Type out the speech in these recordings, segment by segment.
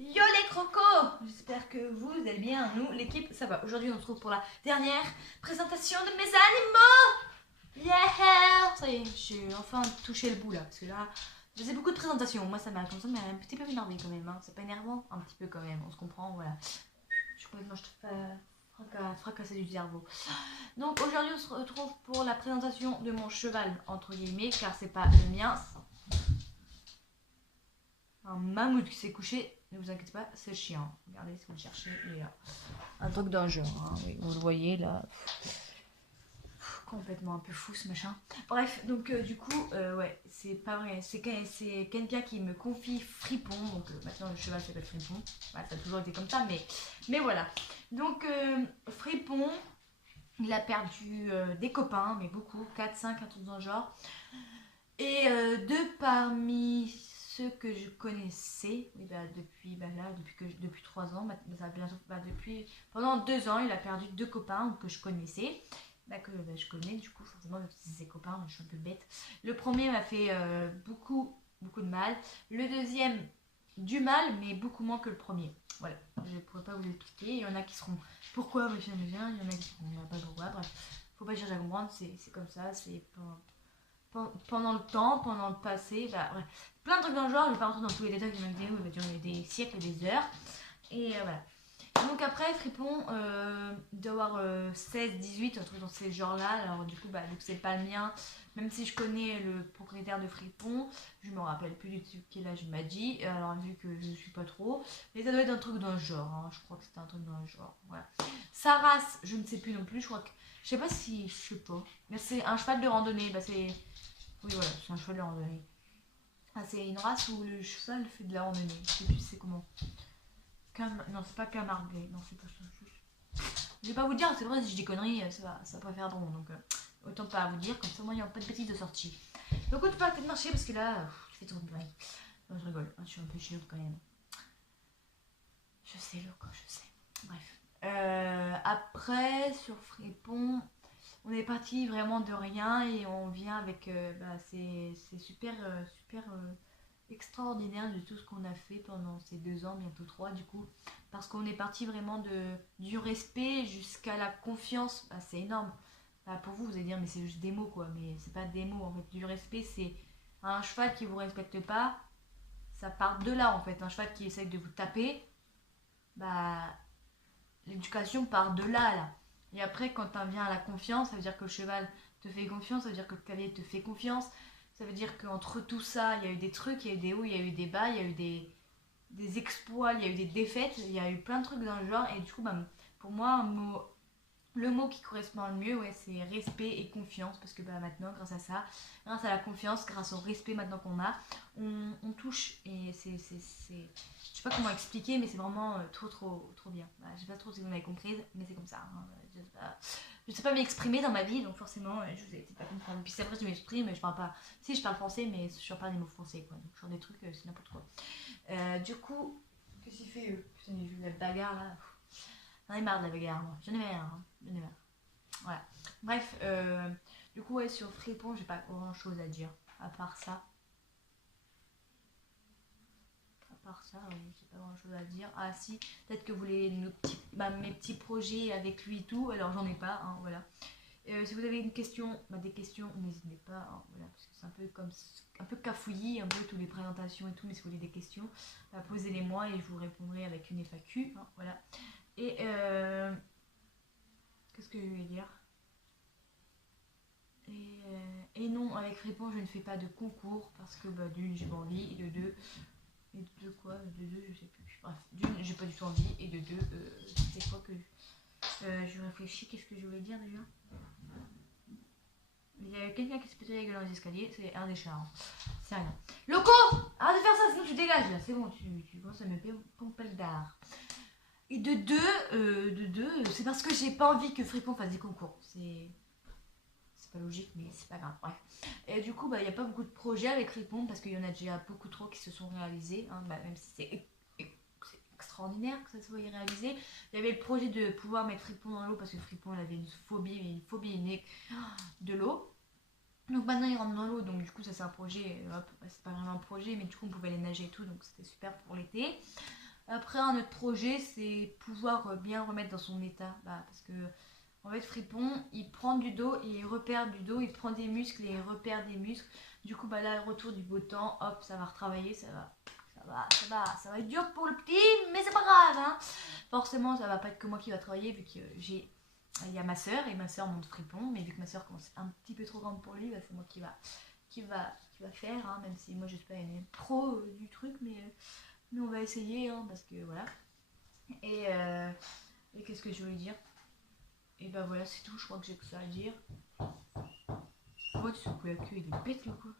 Yo les crocos! J'espère que vous allez bien. Nous, l'équipe, ça va. Aujourd'hui, on se retrouve pour la dernière présentation de mes animaux! Yeah! Ça y est, j'ai enfin touché le bout là. Parce que là, je faisais beaucoup de présentations. Moi, ça m'a comme ça, mais un petit peu énervé quand même. Hein. C'est pas énervant? Un petit peu quand même, on se comprend, voilà. Je suis complètement fracassée du cerveau. Donc aujourd'hui, on se retrouve pour la présentation de mon cheval, entre guillemets, car c'est pas le mien. Un mammouth qui s'est couché, ne vous inquiétez pas, c'est le chien. Regardez si vous le cherchez, il est là. Un truc d'un genre, hein, oui, vous le voyez là. Complètement un peu fou ce machin. Bref, donc du coup, ouais, c'est pas vrai. C'est quelqu'un qui me confie Fripon. Donc maintenant le cheval s'appelle Fripon. Bah, ça a toujours été comme ça, mais voilà. Donc Fripon, il a perdu des copains, mais beaucoup, 4, 5, un truc dans le genre. Et deux parmi ceux que je connaissais, oui, bah, depuis 3 ans, depuis, pendant 2 ans, il a perdu deux copains que je connaissais, que je connais, du coup, forcément, même si c'est ses copains, je suis un peu bête. Le premier m'a fait beaucoup de mal. Le deuxième, du mal, mais beaucoup moins que le premier. Voilà, je ne pourrais pas vous l'expliquer. Il y en a qui seront pourquoi, machin, machin, il y en a qui seront pas pourquoi, bref. Faut pas chercher à comprendre, c'est comme ça, c'est pendant le temps, pendant le passé, bah, ouais. Plein de trucs dans le genre, je vais pas rentrer dans tous les détails de ma vidéo, il va durer des siècles et des heures. Et voilà. Donc après, Fripon doit avoir 16, 18, un truc dans ces genres-là. Alors du coup, vu que c'est pas le mien, même si je connais le propriétaire de Fripon, je me rappelle plus du tout quel âge il m'a dit. Alors vu que je ne suis pas trop, mais ça doit être un truc dans le genre. Hein. Je crois que c'était un truc dans le genre. Voilà. Sa race, je ne sais plus non plus. Je crois que je sais pas si je sais pas. Mais c'est un cheval de randonnée. C'est oui, voilà, c'est un cheval de randonnée. Ah, c'est une race où le cheval fait de la randonnée. Je sais plus c'est comment. Non, c'est pas Camargue. Non, c'est pas ça. Je vais pas vous dire, c'est vrai, si je dis conneries, ça va pas faire drôle. Donc, autant pas vous dire, comme ça, moi, il n'y a pas de bêtises de sortie. Donc, tu peux peut-être marcher parce que là, tu fais trop de bruit. Non, je rigole, je suis un peu chiotte quand même. Je sais, loco, je sais. Bref. Après, sur Frépon, on est parti vraiment de rien et on vient avec. C'est super, super extraordinaire de tout ce qu'on a fait pendant ces 2 ans, bientôt 3 du coup. Parce qu'on est parti vraiment du respect jusqu'à la confiance. C'est énorme. Pour vous, vous allez dire, mais c'est juste des mots quoi. Mais c'est pas des mots en fait. Du respect, c'est un cheval qui vous respecte pas. Ça part de là en fait. Un cheval qui essaye de vous taper, bah l'éducation part de là. Et après, quand on vient à la confiance, ça veut dire que le cheval te fait confiance, ça veut dire que le cavalier te fait confiance. Ça veut dire qu'entre tout ça, il y a eu des trucs, il y a eu des hauts, il y a eu des bas, il y a eu des exploits, il y a eu des défaites, il y a eu plein de trucs dans le genre. Et du coup, pour moi, le mot qui correspond le mieux, ouais, c'est respect et confiance. Parce que maintenant, grâce à ça, grâce à la confiance, grâce au respect maintenant qu'on a, on touche. Et je sais pas comment expliquer, mais c'est vraiment trop bien. Je sais pas trop si vous m'avez comprise, mais c'est comme ça. Hein. Je sais pas m'exprimer dans ma vie, donc forcément, je vous ai pas comprendre. Puis c'est vrai, je m'exprime, mais je parle pas. Si, je parle français, mais je ne parle pas des mots français, quoi. Donc, genre des trucs, c'est n'importe quoi. Du coup, qu'est-ce qu'il fait, eux? Putain, j'ai vu la bagarre là. J'en ai marre de la bagarre, moi. J'en ai marre. Hein. J'en ai marre. Voilà. Bref, du coup, ouais, sur Frépon, j'ai pas grand chose à dire. À part ça. J'ai pas grand chose à dire. Ah, si, peut-être que vous voulez mes petits projets avec lui et tout. Alors, j'en ai pas, hein, voilà. Si vous avez des questions, n'hésitez pas, hein, voilà, parce que c'est un peu cafouillis, un peu toutes les présentations et tout, mais si vous avez des questions, posez-les moi et je vous répondrai avec une FAQ, hein, voilà. Et qu'est-ce que je vais dire? Et non, avec Frépon, je ne fais pas de concours parce que d'une, j'ai pas envie, et de deux, quoi? De deux, je sais plus. Bref, d'une, j'ai pas du tout envie, et de deux, c'est quoi que je réfléchis, qu'est-ce que je voulais dire déjà? Il y a quelqu'un qui se pétait la gueule dans les escaliers, c'est un des chats. Hein. C'est rien. Loco, arrête de faire ça, sinon tu dégages là. C'est bon, tu commences à me pomper le dard. Et de deux, c'est parce que j'ai pas envie que Fripon fasse des concours. C'est pas logique, mais c'est pas grave. Bref. Et du coup, il n'y a pas beaucoup de projets avec Fripon parce qu'il y en a déjà beaucoup trop qui se sont réalisés. Hein, même si c'est extraordinaire que ça soit réalisé. Il y avait le projet de pouvoir mettre Fripon dans l'eau parce que Fripon avait une phobie innée de l'eau. Donc maintenant il rentre dans l'eau, donc du coup ça c'est un projet, c'est pas vraiment un projet, mais du coup on pouvait aller nager et tout, donc c'était super pour l'été. Après, un autre projet, c'est pouvoir bien remettre dans son état. Parce que, en fait, Fripon, il prend du dos et il repère du dos, il prend des muscles et il repère des muscles. Du coup, là, retour du beau temps, hop, ça va retravailler, ça va être dur pour le petit, mais c'est pas grave, hein. Forcément, ça va pas être que moi qui va travailler, vu que il y a ma soeur, et ma soeur monte Fripon, mais vu que ma soeur commence un petit peu trop grande pour lui, c'est moi qui va faire, hein, même si moi je suis pas une pro du truc, mais on va essayer, hein, parce que voilà. Et qu'est-ce que je voulais dire? Et bah voilà, c'est tout, je crois que j'ai que ça à dire. Pourquoi tu secoues la queue? Il est bête ou quoi?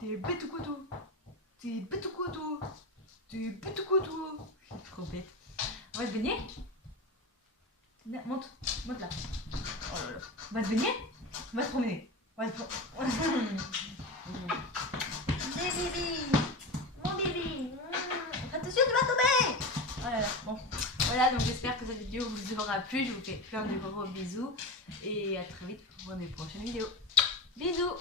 T'es bête ou quoi toi? T'es bête ou quoi toi? T'es bête ou quoi toi? C'est trop bête. On va se baigner? Monte là. Oh là là. On va se baigner? On va se promener. On va se promener. Bébé, mon bébé. Attention, tu vas tomber. Oh là là, bon. Voilà, donc j'espère que cette vidéo vous aura plu. Je vous fais plein de gros bisous. Et à très vite pour une prochaine vidéo. Bisous.